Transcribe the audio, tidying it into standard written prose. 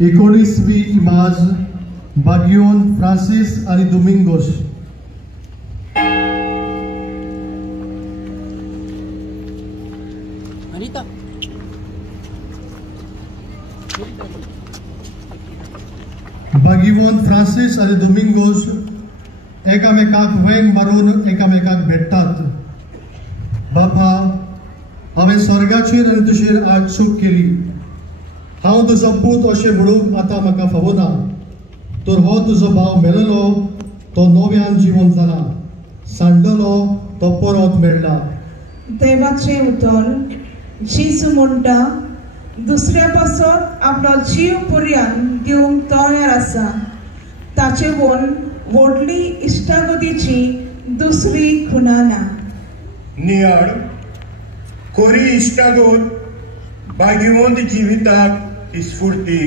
19वी इमाज बागियोन Francis आणि दोमिंगोस. बागियोन Francis आणि दोमिंगोस एकामेकाक वेंग मारून एकामेकाक भेटतात. बापा, हांवें स्वर्गाचेर आनी तुजेर आज चूक केली. हांव तुजो पूत अशें म्हणूंक आतां म्हाका फावना. तर हो तुजो भाव मेललो तो नव्यान जिवन जाला, सांडलेलो तो परत मेळ्ळा. देवाचें उतर. जेजू म्हणटा, दुसऱ्या पासत आपलो जीव पर्यंत दिवंक तयार आसा. ताचे वोन व्हडली इश्टागतीची दुसरी खुणा ना. नियाळ खोरी इश्टागत बागिवंत जिविताक ही स्फूर्ती